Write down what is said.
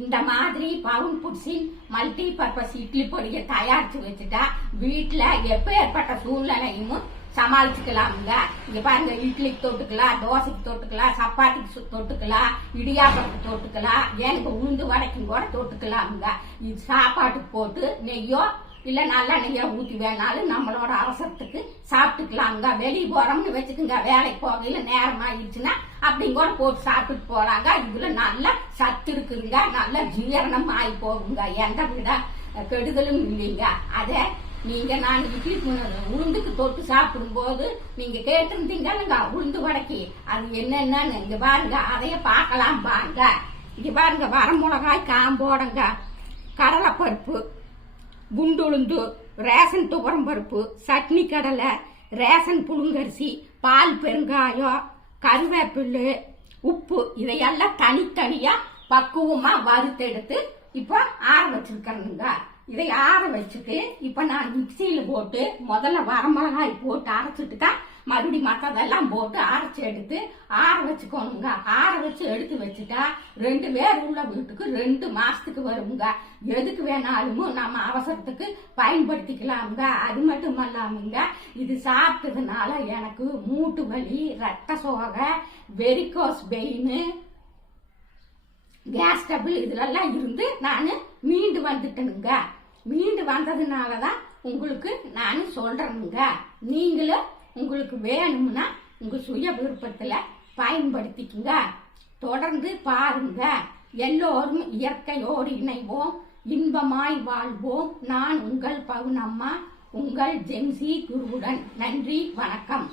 இந்த மாதிரி பவுன் புட்ஸின் மல்டி பர்பஸ் இட்லி பொடியை தயாரிச்சு வச்சுட்டா வீட்டுல எப்ப ஏற்பட்ட சூழ்நிலையும் சமாளிச்சுக்கலாமுங்க. இங்க பாருங்க, இட்லிக்கு தொட்டுக்கலாம், தோசைக்கு தொட்டுக்கலாம், சப்பாத்திக்கு தொட்டுக்கலாம், இடியாப்பத்துக்கு தொட்டுக்கலாம், எனக்கு உளுந்து வடைக்கும் கூட தொட்டுக்கலாமுங்க. இது சாப்பாட்டுக்கு போட்டு நெய்யோ இல்ல நல்லா நெய்யா ஊத்தி வேணாலும் நம்மளோட அவசரத்துக்கு சாப்பிட்டுக்கலாங்க. வெளியே போறோம்னு வச்சுக்கோங்க, வேலைக்கு போகையில நேரம் ஆயிடுச்சுன்னா அப்படிங்க கூட போட்டு சாப்பிட்டுட்டு போறாங்க. இதுல நல்ல சத்து இருக்குதுங்க, நல்ல ஜீரணம் ஆகி போகுங்க, எந்த விட கெடுதலும் இல்லைங்க. அத நீங்க நான் இட்லி உளுந்துக்கு தொட்டு சாப்பிடும் போது நீங்க கேட்டிருந்தீங்க உளுந்து வடைக்கு அது என்னென்னு இங்க பாருங்க, அதைய பார்க்கலாம் பாருங்க. இங்க பாருங்க, வரமிளகாய் காம்போடங்க, கடலைப்பருப்பு, குண்டுளுந்து, ரேஷன் துவரம் பருப்பு, சட்னி கடலை, ரேஷன் புழுங்கரிசி, பால் பெருங்காயம், கருவேப்பிள்ளு, உப்பு, இதையெல்லாம் தனித்தனியா பக்குவமா வறுத்தெடுத்து இப்ப ஆற வச்சிருக்கணுங்க. இதை ஆற வச்சுட்டு இப்ப நான் மிக்சியில போட்டு முதல்ல வரமிளகாய் போட்டு அரைச்சிட்டு மறுபடியும் மற்றதெல்லாம் போட்டு அரைச்சி எடுத்து ஆற வச்சுக்கோணுங்க. ஆற வச்சு எடுத்து வச்சுட்டா 2 பேர் உள்ள வீட்டுக்கு 2 மாசத்துக்கு வருங்க. எதுக்கு வேணாலும் நம்ம அவசரத்துக்கு பயன்படுத்திக்கலாமுங்க. அது மட்டும் இல்லாமங்க, இது சாப்பிட்டதுனால எனக்கு மூட்டு வலி, ரத்த சோகை, வெரிகோஸ் வெயின், கேஸ் டபுள் இதெல்லாம் இருந்து நான் மீண்டு வந்துட்டேனுங்க. மீண்டு வந்ததுனாலதான் உங்களுக்கு நான் சொல்றேனுங்க. நீங்களும் உங்களுக்கு வேணும்னா உங்க சுய விருப்பத்துல பயன்படுத்திக்குங்க. தொடர்ந்து பாருங்க. எல்லோரும் இயற்கையோடு இணைவோம், இன்பமாய் வாழ்வோம். நான் உங்கள் பவுனம்மா, உங்கள் ஜென்சி குருவுடன். நன்றி, வணக்கம்.